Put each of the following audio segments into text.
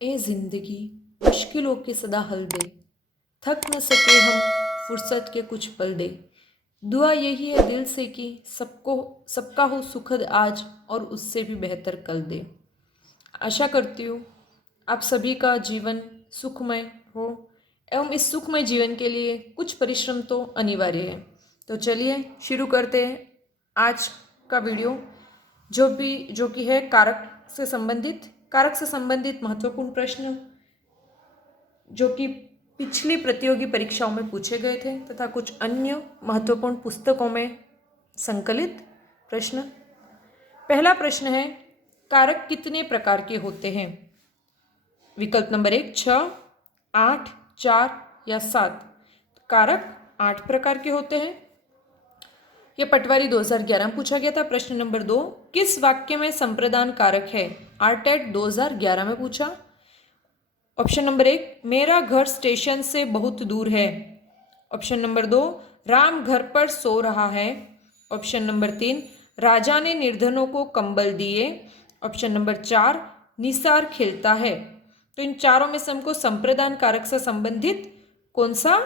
ए जिंदगी मुश्किलों के सदा हल दे, थक न सके हम फुर्सत के कुछ पल दे। दुआ यही है दिल से कि सबका हो सुखद आज और उससे भी बेहतर कल दे। आशा करती हूँ आप सभी का जीवन सुखमय हो एवं इस सुखमय जीवन के लिए कुछ परिश्रम तो अनिवार्य है। तो चलिए शुरू करते हैं आज का वीडियो, जो कि है कारक से संबंधित महत्वपूर्ण प्रश्न जो कि पिछली प्रतियोगी परीक्षाओं में पूछे गए थे तथा कुछ अन्य महत्वपूर्ण पुस्तकों में संकलित प्रश्न। पहला प्रश्न है, कारक कितने प्रकार के होते हैं? विकल्प नंबर 1 6, 8, 4 या 7। कारक 8 प्रकार के होते हैं। यह पटवारी 2011 में पूछा गया था। प्रश्न नंबर 2, किस वाक्य में संप्रदान कारक है? आरटेट 2011 में पूछा। ऑप्शन नंबर 1, मेरा घर स्टेशन से बहुत दूर है। ऑप्शन नंबर 2, राम घर पर सो रहा है। ऑप्शन नंबर 3, राजा ने निर्धनों को कंबल दिए। ऑप्शन नंबर 4, निसार खेलता है। तो इन चारों में से हमको संप्रदान कारक से संबंधित कौन सा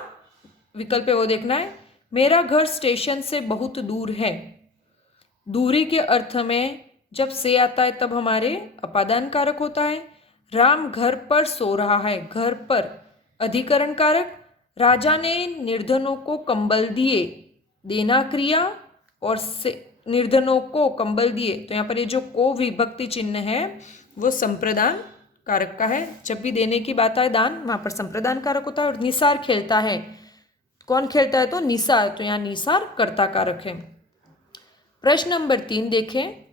विकल्प है वो देखना है। मेरा घर स्टेशन से बहुत दूर है, दूरी के अर्थ में जब से आता है तब हमारे अपादान कारक होता है। राम घर पर सो रहा है, घर पर अधिकरण कारक। राजा ने निर्धनों को कंबल दिए, देना क्रिया, और से निर्धनों को कंबल दिए, तो यहाँ पर ये जो को विभक्ति चिन्ह है वो संप्रदान कारक का है। जब भी देने की बात आए दान, वहां पर संप्रदान कारक होता है। और निसार खेलता है, कौन खेलता है? तो निसार, तो यहाँ निसार कर्ता कारक है। प्रश्न नंबर 3 देखें,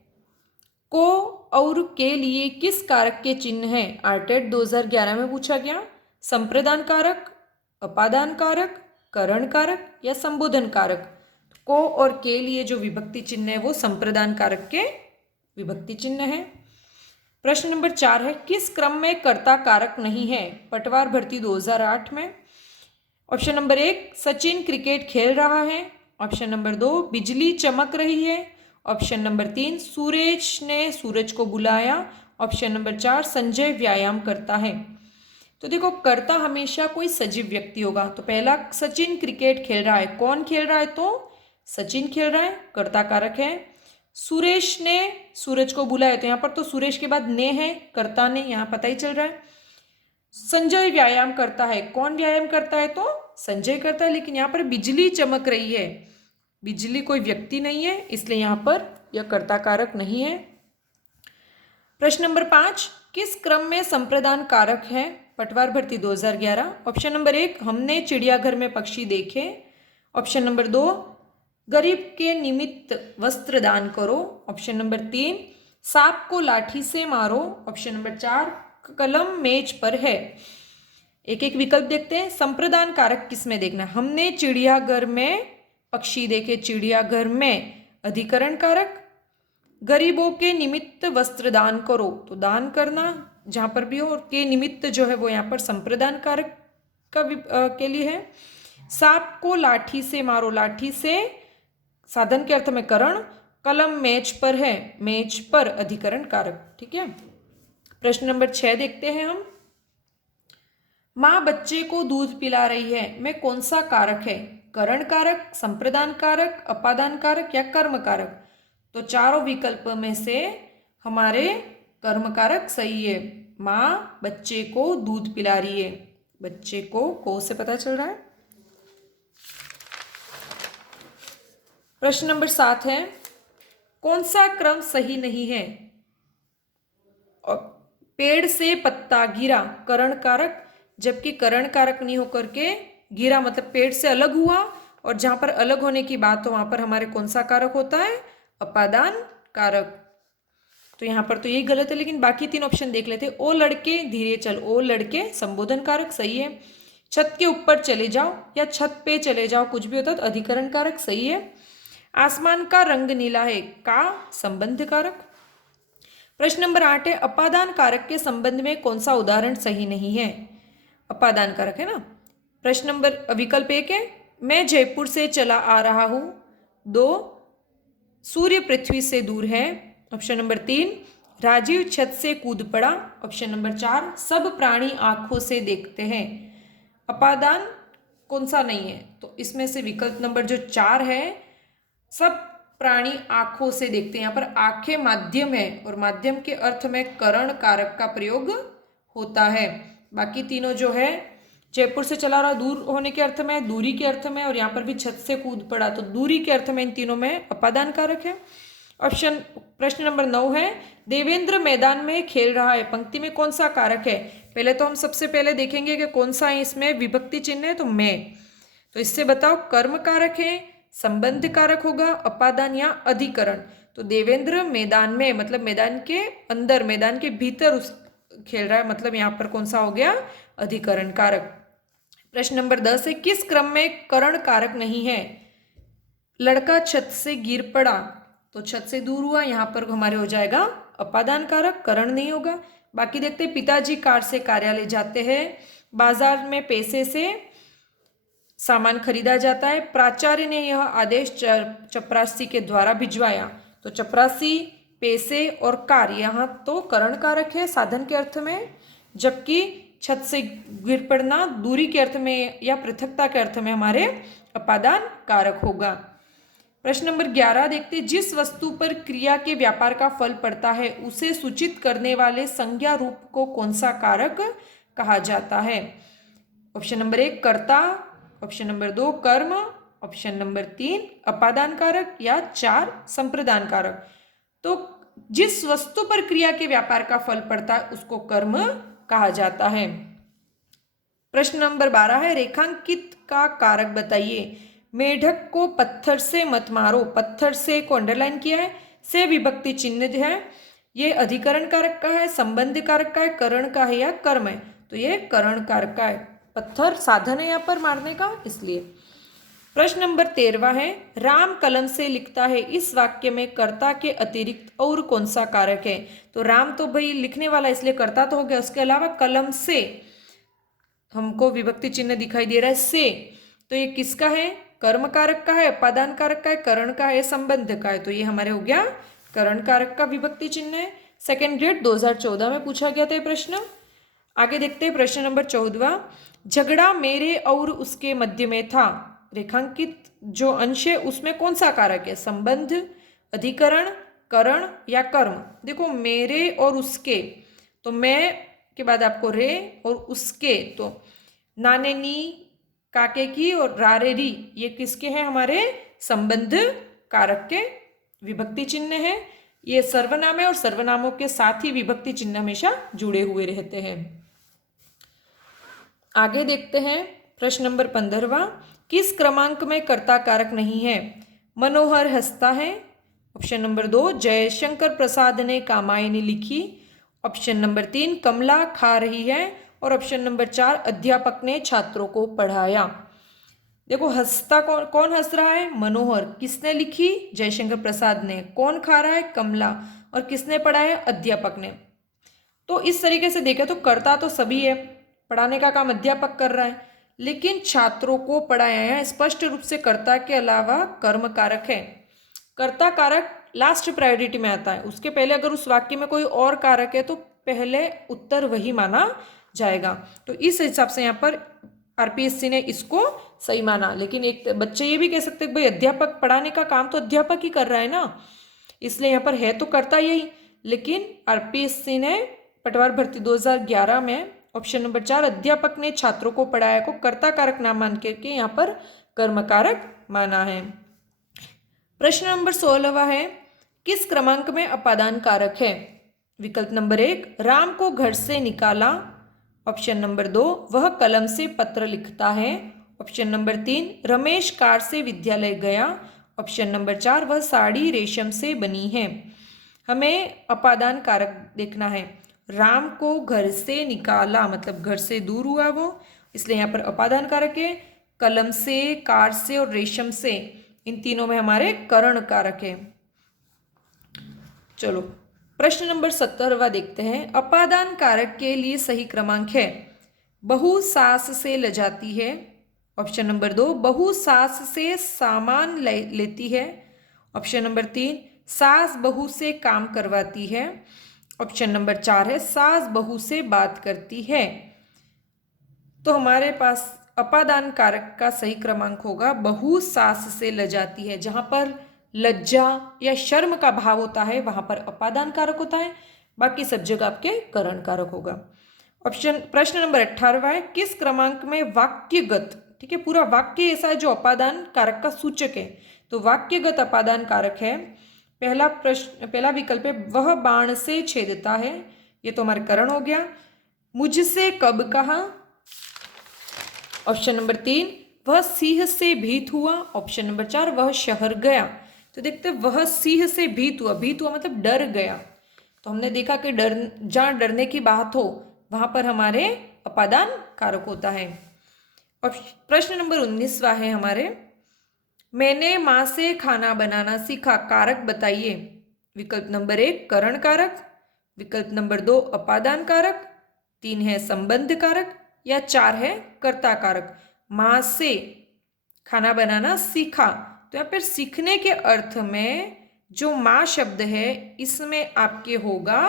को और के लिए किस कारक के चिन्ह है? आरटेट 2011 में पूछा गया। संप्रदान कारक, अपादान कारक, करण कारक या संबोधन कारक। को और के लिए जो विभक्ति चिन्ह है वो संप्रदान कारक के विभक्ति चिन्ह है। प्रश्न नंबर 4 है, किस क्रम में कर्ता कारक नहीं है? पटवार भर्ती 2008 में। ऑप्शन नंबर 1, सचिन क्रिकेट खेल रहा है। ऑप्शन नंबर 2, बिजली चमक रही है। ऑप्शन नंबर 3, सूरज ने सूरज को बुलाया। ऑप्शन नंबर 4, संजय व्यायाम करता है। तो देखो, कर्ता हमेशा कोई सजीव व्यक्ति होगा। तो पहला, सचिन क्रिकेट खेल रहा है, कौन खेल रहा है? तो सचिन खेल रहा है, कर्ता कारक है। सुरेश ने सूरज को बुलाया, तो यहाँ पर तो सुरेश के बाद ने है, कर्ता ने, यहाँ पता ही चल रहा है। संजय व्यायाम करता है, कौन व्यायाम करता है? तो संजय करता है। लेकिन यहाँ पर बिजली चमक रही है, बिजली कोई व्यक्ति नहीं है, इसलिए यहाँ पर यह कर्ता कारक नहीं है। प्रश्न नंबर 5, किस क्रम में संप्रदान कारक है? पटवार भर्ती 2011। ऑप्शन नंबर 1, हमने चिड़ियाघर में पक्षी देखे। ऑप्शन नंबर 2, गरीब के निमित्त वस्त्र दान करो। ऑप्शन नंबर 3, सांप को लाठी से मारो। ऑप्शन नंबर 4, कलम मेज पर है। एक एक विकल्प देखते हैं। संप्रदान कारक किसमें देखना? हमने चिड़ियाघर में पक्षी देखे, चिड़ियाघर में अधिकरण कारक। गरीबों के निमित्त वस्त्र दान करो, तो दान करना जहां पर भी हो, और के निमित्त जो है वो यहाँ पर संप्रदान कारक के लिए है। सांप को लाठी से मारो, लाठी से साधन के अर्थ में करण। कलम मेज पर है, मेज पर अधिकरण कारक। ठीक है। प्रश्न नंबर 6 देखते हैं हम। माँ बच्चे को दूध पिला रही है, में कौन सा कारक है? करण कारक, संप्रदान कारक, अपादान कारक या कर्म कारक? तो चारों विकल्प में से हमारे कर्म कारक सही है। माँ बच्चे को दूध पिला रही है, बच्चे को से पता चल रहा है। प्रश्न नंबर 7 है, कौन सा क्रम सही नहीं है? और पेड़ से पत्ता गिरा, करण कारक, जबकि करण कारक नहीं होकर के गिरा मतलब पेड़ से अलग हुआ, और जहां पर अलग होने की बात हो वहां पर हमारे कौन सा कारक होता है? अपादान कारक। तो यहां पर तो यही गलत है, लेकिन बाकी 3 ऑप्शन देख लेते। ओ लड़के धीरे चल, ओ लड़के संबोधन कारक सही है। छत के ऊपर चले जाओ या छत पे चले जाओ, कुछ भी होता है तो अधिकरण कारक सही है। आसमान का रंग नीला है, का संबंध कारक। प्रश्न नंबर 8 है, अपादान कारक के संबंध में कौन सा उदाहरण सही नहीं है? अपादान कारक है ना। प्रश्न नंबर विकल्प 1 है, मैं जयपुर से चला आ रहा हूं। 2, सूर्य पृथ्वी से दूर है। ऑप्शन नंबर 3, राजीव छत से कूद पड़ा। ऑप्शन नंबर 4, सब प्राणी आंखों से देखते हैं। अपादान कौन सा नहीं है, तो इसमें से विकल्प नंबर जो 4 है, सब प्राणी आंखों से देखते हैं। यहाँ पर आंखें माध्यम है और माध्यम के अर्थ में करण कारक का प्रयोग होता है। बाकी तीनों जो है, जयपुर से चला रहा दूर होने के अर्थ में, दूरी के अर्थ में, और यहाँ पर भी छत से कूद पड़ा तो दूरी के अर्थ में, इन तीनों में अपादान कारक है। प्रश्न नंबर 9 है, देवेंद्र मैदान में खेल रहा है, पंक्ति में कौन सा कारक है। पहले तो हम सबसे पहले देखेंगे कि कौन सा है इसमें विभक्ति चिन्ह है, तो मैं, तो इससे बताओ कर्म कारक है, संबंध कारक होगा, अपादान या अधिकरण। तो देवेंद्र मैदान में मतलब मैदान के अंदर, मैदान के भीतर उस खेल रहा है, मतलब यहाँ पर कौन सा हो गया, अधिकरण कारक। प्रश्न नंबर 10 है, किस क्रम में करण कारक नहीं है। लड़का छत से गिर पड़ा, तो छत से दूर हुआ, यहाँ पर हमारे हो जाएगा अपादान कारक, करण नहीं होगा। बाकी देखते हैं, पिताजी कार से कार्यालय जाते हैं, बाजार में पैसे से सामान खरीदा जाता है, प्राचार्य ने यह आदेश चपरासी के द्वारा भिजवाया। तो चपरासी, पैसे और कार, यहाँ तो करण कारक है साधन के अर्थ में, जबकि छत से गिर पड़ना दूरी के अर्थ में या पृथकता के अर्थ में हमारे अपादान कारक होगा। प्रश्न नंबर 11 देखते, जिस वस्तु पर क्रिया के व्यापार का फल पड़ता है उसे सूचित करने वाले संज्ञा रूप को कौन सा कारक कहा जाता है। ऑप्शन नंबर 1 कर्ता, ऑप्शन नंबर 2 कर्म, ऑप्शन नंबर 3 अपादान कारक या 4 संप्रदान कारक। तो जिस वस्तु पर क्रिया के व्यापार का फल पड़ता है उसको कर्म कहा जाता है। प्रश्न नंबर 12 है, रेखांकित का कारक बताइए। मेढक को पत्थर से मत मारो, पत्थर से को अंडरलाइन किया है, से विभक्ति चिन्ह है, ये अधिकरण कारक का है, संबंध कारक का है, करण का है या कर्म है, तो ये करण कारक का है। पत्थर साधन है यहाँ पर मारने का, इसलिए। प्रश्न नंबर 13 है, राम कलम से लिखता है, इस वाक्य में कर्ता के अतिरिक्त और कौन सा कारक है। तो राम तो भाई लिखने वाला, इसलिए कर्ता तो हो गया, उसके अलावा कलम से हमको विभक्ति चिन्ह दिखाई दे रहा है, से, तो ये किसका है, कर्म कारक का है, अपादान कारक का है, करण का है, संबंध का है, तो ये हमारे हो गया करण कारक का विभक्ति चिन्ह है। सेकेंड ग्रेड 2014 में पूछा गया था ये प्रश्न। आगे देखते हैं प्रश्न नंबर 14, झगड़ा मेरे और उसके मध्य में था, रेखांकित जो अंश है उसमें कौन सा कारक है, संबंध, अधिकरण, करण या कर्म। देखो मेरे और उसके, तो मैं के बाद आपको रे, और उसके तो नाने नी, काके की और रारे री, ये किसके हैं, हमारे संबंध कारक के विभक्ति चिन्ह है। ये सर्वनाम है और सर्वनामों के साथ ही विभक्ति चिन्ह हमेशा जुड़े हुए रहते हैं। आगे देखते हैं प्रश्न नंबर 15, किस क्रमांक में कर्ता कारक नहीं है। मनोहर हंसता है, ऑप्शन नंबर 2 जयशंकर प्रसाद ने कामायनी लिखी, ऑप्शन नंबर 3 कमला खा रही है, और ऑप्शन नंबर 4 अध्यापक ने छात्रों को पढ़ाया। देखो हंसता कौन हंस रहा है, मनोहर, किसने लिखी, जयशंकर प्रसाद ने, कौन खा रहा है, कमला, और किसने पढ़ाया, अध्यापक ने। तो इस तरीके से देखें तो कर्ता तो सभी है, पढ़ाने का काम अध्यापक कर रहा है, लेकिन छात्रों को पढ़ाया है स्पष्ट रूप से कर्ता के अलावा कर्म कारक है। कर्ता कारक लास्ट प्रायोरिटी में आता है, उसके पहले अगर उस वाक्य में कोई और कारक है तो पहले उत्तर वही माना जाएगा। तो इस हिसाब से यहाँ पर आरपीएससी ने इसको सही माना। लेकिन एक बच्चे ये भी कह सकते हैं भाई अध्यापक, पढ़ाने का काम तो अध्यापक ही कर रहा है ना, इसलिए यहाँ पर है तो करता यही। लेकिन आरपीएससी ने पटवार भर्ती 2011 में ऑप्शन नंबर 4 अध्यापक ने छात्रों को पढ़ाया को कर्ता कारक नाम मान करके यहाँ पर कर्म कारक माना है। प्रश्न नंबर 16 है, किस क्रमांक में अपादान कारक है। विकल्प नंबर 1 राम को घर से निकाला, ऑप्शन नंबर 2 वह कलम से पत्र लिखता है, ऑप्शन नंबर 3 रमेश कार से विद्यालय गया, ऑप्शन नंबर 4 वह साड़ी रेशम से बनी है। हमें अपादान कारक देखना है। राम को घर से निकाला मतलब घर से दूर हुआ वो, इसलिए यहाँ पर अपादान कारक है। कलम से, कार से और रेशम से, इन तीनों में हमारे करण कारक है। चलो प्रश्न नंबर 17वां देखते हैं। अपादान कारक के लिए सही क्रमांक है। बहु सास से लजाती है, ऑप्शन नंबर 2 बहु सास से सामान लेती है, ऑप्शन नंबर 3 सास बहू से काम करवाती है, ऑप्शन नंबर 4 है सास बहू से बात करती है। तो हमारे पास अपादान कारक का सही क्रमांक होगा बहू सास से लजाती है। जहां पर लज्जा या शर्म का भाव होता है वहां पर अपादान कारक होता है, बाकी सब जगह आपके करण कारक होगा। प्रश्न नंबर 18 है किस क्रमांक में वाक्यगत, ठीक है, पूरा वाक्य ऐसा है जो अपादान कारक का सूचक है, तो वाक्यगत अपादान कारक है। पहला विकल्प है वह बाण से छेदता है, ये तो हमारे करण हो गया। मुझसे कब कहा, ऑप्शन नंबर 3 वह सिंह से भीत हुआ, ऑप्शन नंबर 4 वह शहर गया। तो देखते हैं वह सिंह से भीत हुआ, भीत हुआ मतलब डर गया। तो हमने देखा कि डर, जहां डरने की बात हो वहां पर हमारे अपादान कारक होता है। और प्रश्न नंबर 19वां है हमारे मैंने मां से खाना बनाना सीखा, कारक बताइए। विकल्प नंबर 1 करण कारक, विकल्प नंबर 2 अपादान कारक, 3 है संबंध कारक या 4 है कर्ता कारक। मां से खाना बनाना सीखा, तो यहाँ पर सीखने के अर्थ में जो मां शब्द है इसमें आपके होगा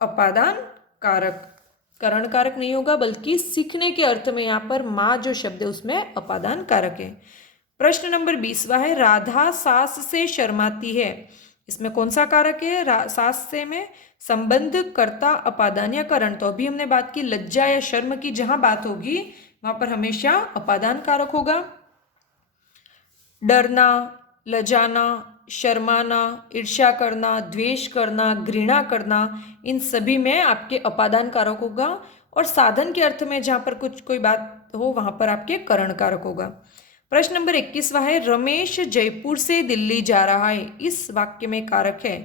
अपादान कारक, करण कारक नहीं होगा, बल्कि सीखने के अर्थ में यहाँ पर मां जो शब्द है उसमें अपादान कारक है। प्रश्न नंबर 20वां है राधा सास से शर्माती है, इसमें कौन सा कारक है? सास से में संबंध कर्ता अपादान या करण। तो अभी हमने बात की लज्जा या शर्म की, जहां बात होगी वहां पर हमेशा अपादान कारक होगा। डरना, लजाना, शर्माना, ईर्ष्या करना, द्वेष करना, घृणा करना, इन सभी में आपके अपादान कारक होगा। और साधन के अर्थ में जहां पर कोई बात हो वहां पर आपके करण कारक होगा। प्रश्न नंबर 21वां है रमेश जयपुर से दिल्ली जा रहा है, इस वाक्य में कारक है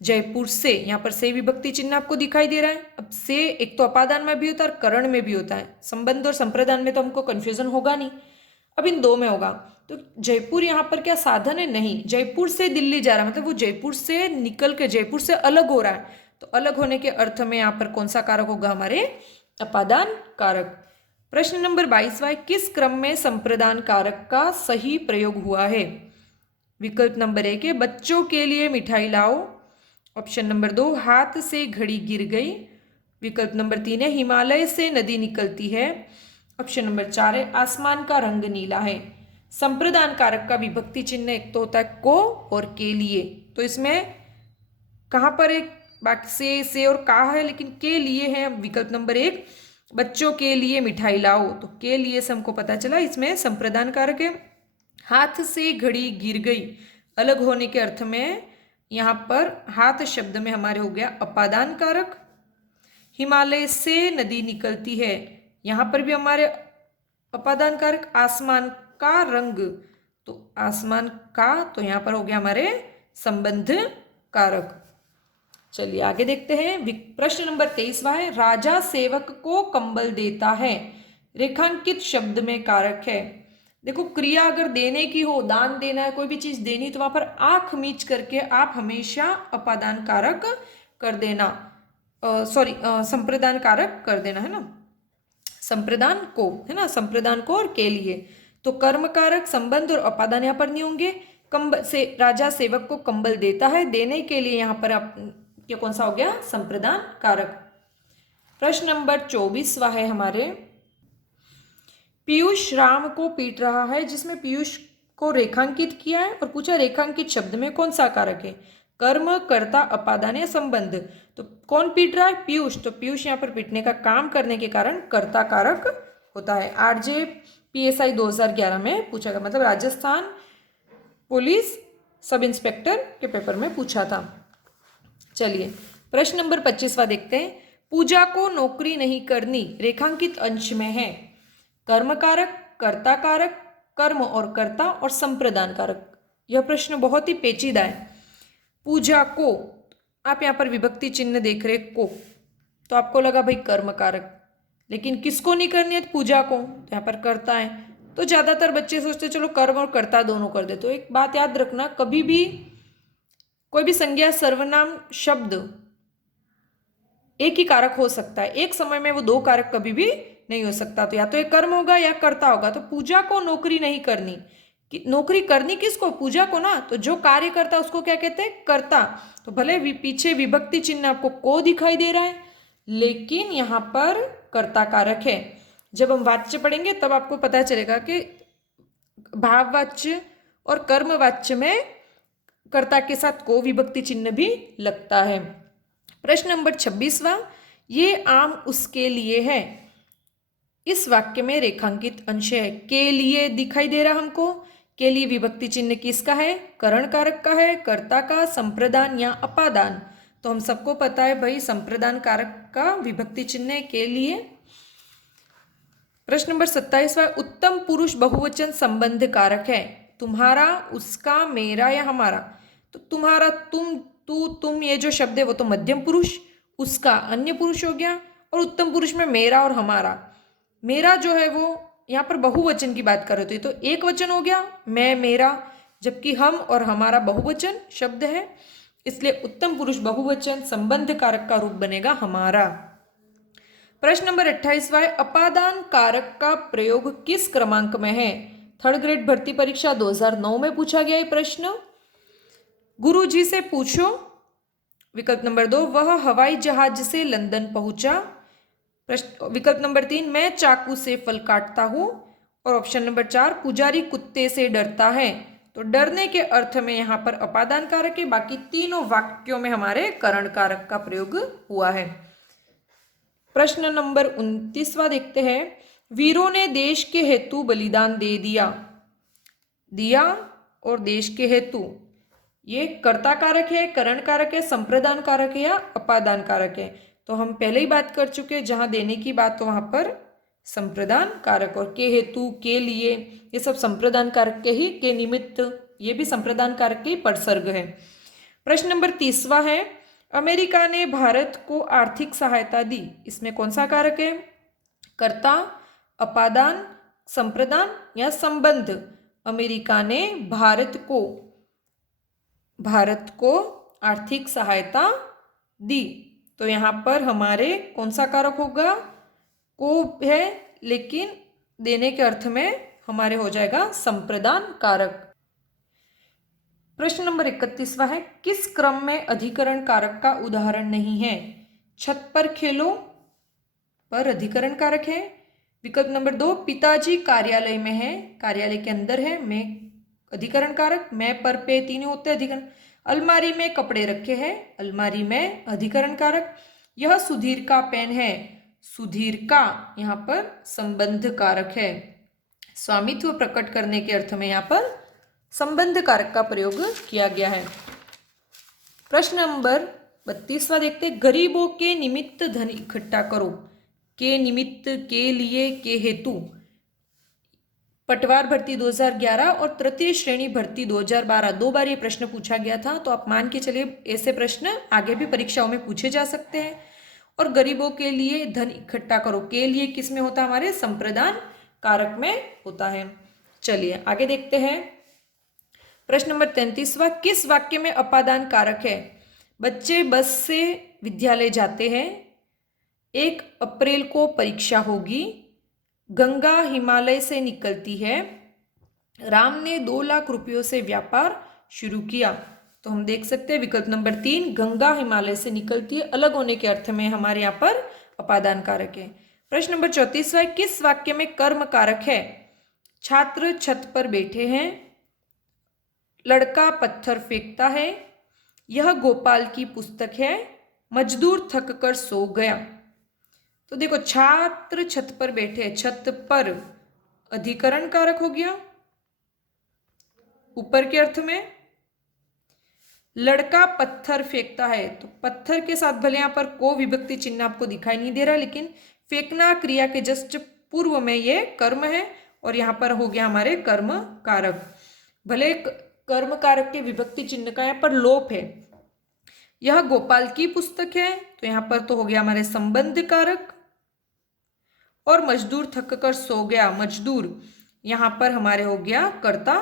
जयपुर से, यहाँ पर से विभक्ति चिन्ह आपको दिखाई दे रहा है। अब से एक तो अपादान में भी होता है और करण में भी होता है, संबंध और संप्रदान में तो हमको कंफ्यूजन होगा नहीं, अब इन दो में होगा। तो जयपुर यहाँ पर क्या साधन है? नहीं, जयपुर से दिल्ली जा रहा है मतलब वो जयपुर से निकल के जयपुर से अलग हो रहा है, तो अलग होने के अर्थ में यहाँ पर कौन सा कारक होगा? हमारे अपादान कारक। प्रश्न नंबर 22वां किस क्रम में संप्रदान कारक का सही प्रयोग हुआ है? विकल्प नंबर 1 है बच्चों के लिए मिठाई लाओ, ऑप्शन नंबर 2 हाथ से घड़ी गिर गई, विकल्प नंबर 3 है हिमालय से नदी निकलती है, ऑप्शन नंबर 4 है आसमान का रंग नीला है। संप्रदान कारक का विभक्ति चिन्ह एक तो होता है को और के लिए, तो इसमें कहाँ पर एक बाकी से और का है, लेकिन के लिए है विकल्प नंबर 1 बच्चों के लिए मिठाई लाओ, तो के लिए से हमको पता चला इसमें संप्रदान कारक है। हाथ से घड़ी गिर गई, अलग होने के अर्थ में यहाँ पर हाथ शब्द में हमारे हो गया अपादान कारक। हिमालय से नदी निकलती है, यहाँ पर भी हमारे अपादान कारक। आसमान का रंग, तो आसमान का, तो यहाँ पर हो गया हमारे संबंध कारक। चलिए आगे देखते हैं। प्रश्न नंबर 23वां है राजा सेवक को कंबल देता है, रेखांकित शब्द में कारक है। देखो क्रिया अगर देने की हो, दान देना है, कोई भी चीज देनी, तो वहां पर आंख मीच करके आप हमेशा अपादान कारक कर देना, संप्रदान कारक कर देना, है ना, संप्रदान को, है ना, संप्रदान को और के लिए। तो कर्म कारक, संबंध और अपादान यहाँ पर नहीं होंगे। कंबल से राजा सेवक को कंबल देता है, देने के लिए यहाँ पर आप क्या कौन सा हो गया? संप्रदान कारक। प्रश्न नंबर 24वां है हमारे पीयूष राम को पीट रहा है, जिसमें पीयूष को रेखांकित किया है और पूछा रेखांकित शब्द में कौन सा कारक है? कर्म, कर्ता, अपादान या संबंध। तो कौन पीट रहा है? पीयूष। तो पीयूष यहाँ पर पीटने का काम करने के कारण कर्ता कारक होता है। आरजे पीएसआई 2011 में पूछा गया, मतलब राजस्थान पुलिस सब इंस्पेक्टर के पेपर में पूछा था। चलिए प्रश्न नंबर 25वां देखते हैं। पूजा को नौकरी नहीं करनी, रेखांकित अंश में है कर्म कारक, कर्ता कारक, कर्म और कर्ता और संप्रदान कारक। यह प्रश्न बहुत ही पेचीदा है। पूजा को, आप यहाँ पर विभक्ति चिन्ह देख रहे को, तो आपको लगा भाई कर्म कारक, लेकिन किसको नहीं करनी है? पूजा को, तो यहाँ पर कर्ता है। तो ज्यादातर बच्चे सोचते चलो कर्म और कर्ता दोनों कर दे। तो एक बात याद रखना, कभी भी कोई भी संज्ञा, सर्वनाम, शब्द एक ही कारक हो सकता है, एक समय में वो दो कारक कभी भी नहीं हो सकता। तो या तो एक कर्म होगा या कर्ता होगा। तो पूजा को नौकरी नहीं करनी, कि नौकरी करनी किसको, पूजा को ना, तो जो कार्य करता है उसको क्या कहते हैं, कर्ता। तो भले पीछे विभक्ति चिन्ह आपको को दिखाई दे रहा है, लेकिन यहाँ पर कर्ता कारक है। जब हम वाच्य पढ़ेंगे तब आपको पता चलेगा कि भाववाच्य और कर्मवाच्य में कर्ता के साथ को विभक्ति चिन्ह भी लगता है। प्रश्न नंबर 26वां, ये आम उसके लिए है। इस वाक्य में रेखांकित अंश है। के लिए दिखाई दे रहा हमको, के लिए विभक्ति चिन्ह किसका है, करण कारक का है, कर्ता का, संप्रदान या अपादान। तो हम सबको पता है भाई संप्रदान कारक का विभक्ति चिन्ह है के लिए। प्रश्न नंबर 27वां, उत्तम पुरुष बहुवचन संबंध कारक है। तुम्हारा, उसका, मेरा या हमारा। तो तुम्हारा, तुम, तू, तुम, ये जो शब्द है वो तो मध्यम पुरुष, उसका अन्य पुरुष हो गया, और उत्तम पुरुष में मेरा और हमारा। मेरा जो है वो यहाँ पर बहुवचन की बात कर रहे थे, तो एक वचन हो गया मैं, मेरा, जबकि हम और हमारा बहुवचन शब्द है, इसलिए उत्तम पुरुष बहुवचन संबंध कारक का रूप बनेगा हमारा। प्रश्न नंबर 28वां, अपादान कारक का प्रयोग किस क्रमांक में है। थर्ड ग्रेड भर्ती परीक्षा 2009 में पूछा गया ये प्रश्न। गुरुजी से पूछो। विकल्प नंबर 2, वह हवाई जहाज से लंदन पहुंचा। प्रश्न विकल्प नंबर 3, मैं चाकू से फल काटता हूं। और ऑप्शन नंबर 4, पुजारी कुत्ते से डरता है। तो डरने के अर्थ में यहाँ पर अपादान कारक है, बाकी तीनों वाक्यों में हमारे करण कारक का प्रयोग हुआ है। प्रश्न नंबर 29वां देखते हैं, वीरों ने देश के हेतु बलिदान दे दिया। दिया और देश के हेतु, ये कर्ता कारक है, करण कारक है, संप्रदान कारक है या अपादान कारक है। तो हम पहले ही बात कर चुके हैं, जहां देने की बात तो वहां पर संप्रदान कारक, और के हेतु, के लिए, ये सब संप्रदान कारक के ही, के निमित्त, ये भी संप्रदान कारक के परसर्ग है। प्रश्न नंबर 30वां है, अमेरिका ने भारत को आर्थिक सहायता दी। इसमें कौन सा कारक है, कर्ता, अपादान, संप्रदान या संबंध। अमेरिका ने भारत को आर्थिक सहायता दी, तो यहाँ पर हमारे कौन सा कारक होगा, को है, लेकिन देने के अर्थ में हमारे हो जाएगा संप्रदान कारक। प्रश्न नंबर 31वां है, किस क्रम में अधिकरण कारक का उदाहरण नहीं है। छत पर खेलो पर अधिकरण कारक है। विकल्प नंबर 2, पिताजी कार्यालय में है, कार्यालय के अंदर है, में अधिकरण कारक, मैं पर पे तीनों होते हैं अधिकरण। अलमारी में कपड़े रखे हैं, अलमारी में अधिकरण कारक। यह सुधीर का पेन है, सुधीर का यहाँ पर संबंध कारक है। स्वामित्व प्रकट करने के अर्थ में यहाँ पर संबंध कारक का प्रयोग किया गया है। प्रश्न नंबर 32वां देखते, गरीबों के निमित्त धन इकट्ठा करो। के निमित्त, के लिए, के हेतु। पटवार भर्ती 2011 और तृतीय श्रेणी भर्ती 2012 दो बार ये प्रश्न पूछा गया था, तो आप मान के चलिए ऐसे प्रश्न आगे भी परीक्षाओं में पूछे जा सकते हैं। और गरीबों के लिए धन इकट्ठा करो, के लिए किस में होता है, हमारे संप्रदान कारक में होता है। चलिए आगे देखते हैं। प्रश्न नंबर 33वां, किस वाक्य में अपादान कारक है। बच्चे बस से विद्यालय जाते हैं, 1 अप्रैल को परीक्षा होगी, गंगा हिमालय से निकलती है, राम ने 2 लाख रुपयों से व्यापार शुरू किया। तो हम देख सकते हैं विकल्प नंबर 3, गंगा हिमालय से निकलती है, अलग होने के अर्थ में हमारे यहाँ पर अपादान कारक है। प्रश्न नंबर 34वां, किस वाक्य में कर्म कारक है। छात्र छत पर बैठे हैं, लड़का पत्थर फेंकता है, यह गोपाल की पुस्तक है, मजदूर थक कर सो गया। तो देखो छात्र छत पर बैठे, छत पर अधिकरण कारक हो गया ऊपर के अर्थ में। लड़का पत्थर फेंकता है, तो पत्थर के साथ भले यहाँ पर को विभक्ति चिन्ह आपको दिखाई नहीं दे रहा, लेकिन फेंकना क्रिया के जस्ट पूर्व में ये कर्म है, और यहाँ पर हो गया हमारे कर्म कारक। भले कर्म कारक के विभक्ति चिन्ह का यहाँ पर लोप है। यह गोपाल की पुस्तक है, तो यहाँ पर तो हो गया हमारे संबंध कारक। और मजदूर थक कर सो गया, मजदूर यहाँ पर हमारे हो गया कर्ता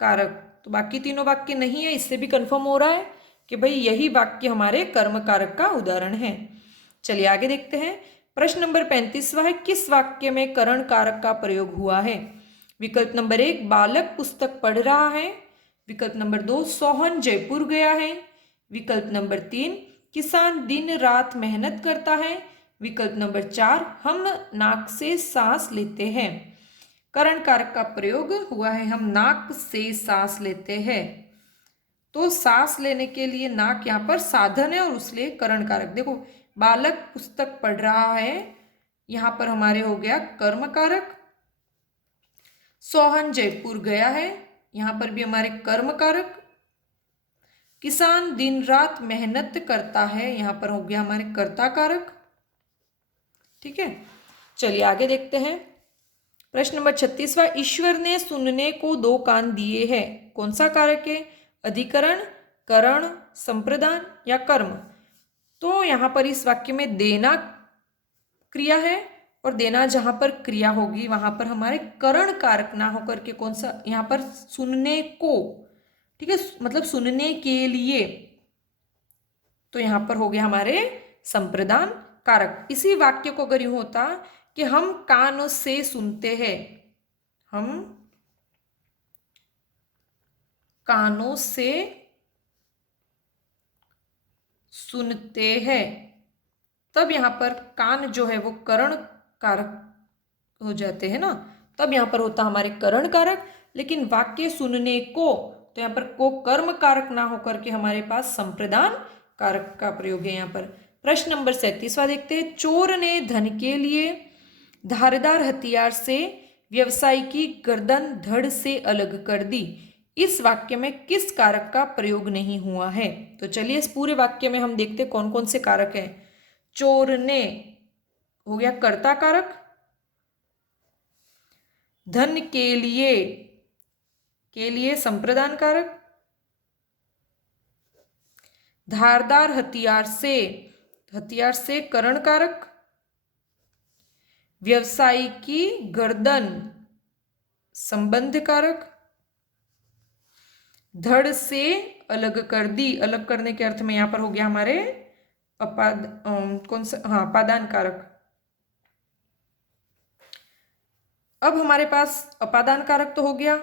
कारक। तो बाकी तीनों वाक्य नहीं है, इससे भी कंफर्म हो रहा है कि भाई यही वाक्य हमारे कर्म कारक का उदाहरण है। चलिए आगे देखते हैं। प्रश्न नंबर 35वां है, किस वाक्य में करण कारक का प्रयोग हुआ है। विकल्प नंबर 1 बालक पुस्तक पढ़ रहा है। विकल्प नंबर 2 सोहन जयपुर गया है। विकल्प नंबर 3 किसान दिन रात मेहनत करता है। विकल्प नंबर 4 हम नाक से सांस लेते हैं। करण कारक का प्रयोग हुआ है, हम नाक से सांस लेते हैं। तो सांस लेने के लिए नाक यहाँ पर साधन है और उसलिए करण कारक। देखो बालक पुस्तक पढ़ रहा है, यहाँ पर हमारे हो गया कर्म कारक। सोहन जयपुर गया है, यहाँ पर भी हमारे कर्म कारक। किसान दिन रात मेहनत करता है, यहाँ पर हो गया हमारे कर्ता कारक। ठीक है, चलिए आगे देखते हैं। प्रश्न नंबर 36वां, ईश्वर ने सुनने को 2 कान दिए हैं, कौन सा कारक है? अधिकरण, करण, संप्रदान या कर्म। तो यहां पर इस वाक्य में देना क्रिया है और देना जहां पर क्रिया होगी वहां पर हमारे करण कारक ना होकर के कौन सा, यहां पर सुनने को, ठीक है, मतलब सुनने के लिए, तो यहां पर हो गया हमारे संप्रदान कारक। इसी वाक्य को अगर यूं होता कि हम कान से सुनते हैं, हम कानों से सुनते हैं, तब यहां पर कान जो है वो करण कारक हो जाते हैं ना, तब यहां पर होता हमारे करण कारक। लेकिन वाक्य सुनने को, तो यहां पर को कर्म कारक ना होकर के हमारे पास संप्रदान कारक का प्रयोग है यहां पर। प्रश्न नंबर 37वां देखते हैं। चोर ने धन के लिए धारदार हथियार से व्यवसायी की गर्दन धड़ से अलग कर दी, इस वाक्य में किस कारक का प्रयोग नहीं हुआ है? तो चलिए इस पूरे वाक्य में हम देखते हैं कौन कौन से कारक हैं। चोर ने हो गया कर्ता कारक, धन के लिए संप्रदान कारक, धारदार हथियार से करण कारक, व्यवसायी की गर्दन संबंध कारक, धड़ से अलग कर दी, अलग करने के अर्थ में यहां पर हो गया हमारे अपादान कारक। अब हमारे पास अपादान कारक तो हो गया,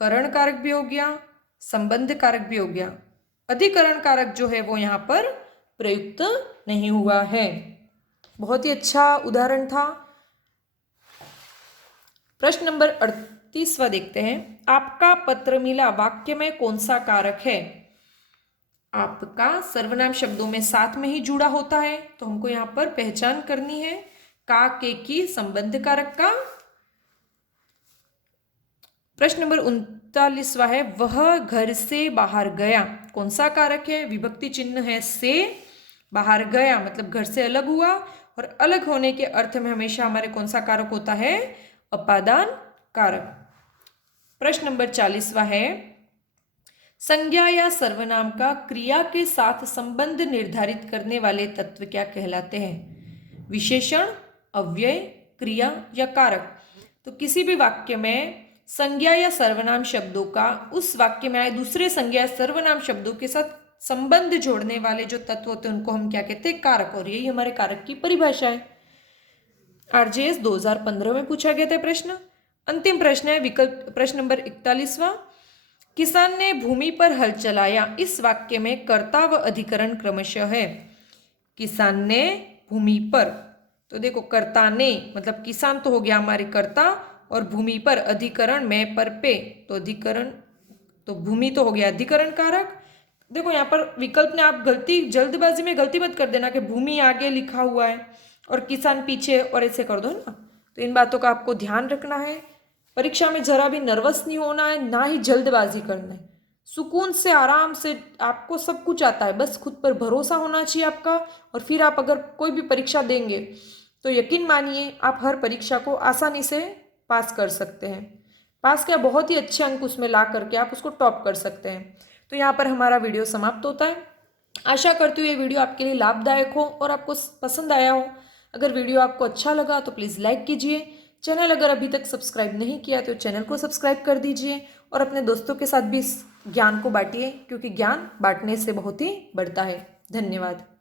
करण कारक भी हो गया, संबंध कारक भी हो गया, अधिकरण कारक जो है वो यहां पर प्रयुक्त नहीं हुआ है। बहुत ही अच्छा उदाहरण था। प्रश्न नंबर 38वां देखते हैं। आपका पत्र मिला वाक्य में कौन सा कारक है? आपका सर्वनाम शब्दों में साथ में ही जुड़ा होता है, तो हमको यहां पर पहचान करनी है का, के, की, संबंध कारक का। प्रश्न नंबर 39वां है। वह घर से बाहर गया, कौन सा कारक है? विभक्ति चिन्ह है से, बाहर गया मतलब घर से अलग हुआ, और अलग होने के अर्थ में हमेशा हमारे कौन सा कारक होता है? अपादान कारक। प्रश्न नंबर 40वां है। संज्ञा या सर्वनाम का क्रिया के साथ संबंध निर्धारित करने वाले तत्व क्या कहलाते हैं? विशेषण, अव्यय, क्रिया या कारक। तो किसी भी वाक्य में संज्ञा या सर्वनाम शब्दों का उस वाक्य में आए दूसरे संज्ञा या सर्वनाम शब्दों के साथ संबंध जोड़ने वाले जो तत्व होते हैं उनको हम क्या कहते हैं? कारक। और यही हमारे कारक की परिभाषा है। आरजेएस 2015 में पूछा गया था प्रश्न। अंतिम प्रश्न है विकल्प, प्रश्न नंबर 41वां। किसान ने भूमि पर हल चलाया, इस वाक्य में कर्ता व अधिकरण क्रमशः है। किसान ने भूमि पर, तो देखो कर्ता ने मतलब किसान तो हो गया हमारे कर्ता, और भूमि पर अधिकरण में पर पे, तो अधिकरण, तो भूमि तो हो गया अधिकरण कारक। देखो यहाँ पर विकल्प ने आप जल्दबाजी में गलती मत कर देना कि भूमि आगे लिखा हुआ है और किसान पीछे, और ऐसे कर दो ना। तो इन बातों का आपको ध्यान रखना है। परीक्षा में जरा भी नर्वस नहीं होना है, ना ही जल्दबाजी करना है। सुकून से आराम से, आपको सब कुछ आता है, बस खुद पर भरोसा होना चाहिए आपका। और फिर आप अगर कोई भी परीक्षा देंगे तो यकीन मानिए आप हर परीक्षा को आसानी से पास कर सकते हैं। पास क्या, बहुत ही अच्छे अंक उसमें ला करके आप उसको टॉप कर सकते हैं। तो यहाँ पर हमारा वीडियो समाप्त होता है। आशा करती हूँ ये वीडियो आपके लिए लाभदायक हो और आपको पसंद आया हो। अगर वीडियो आपको अच्छा लगा तो प्लीज़ लाइक कीजिए। चैनल अगर अभी तक सब्सक्राइब नहीं किया तो चैनल को सब्सक्राइब कर दीजिए, और अपने दोस्तों के साथ भी इस ज्ञान को बांटिए, क्योंकि ज्ञान बांटने से बहुत ही बढ़ता है। धन्यवाद।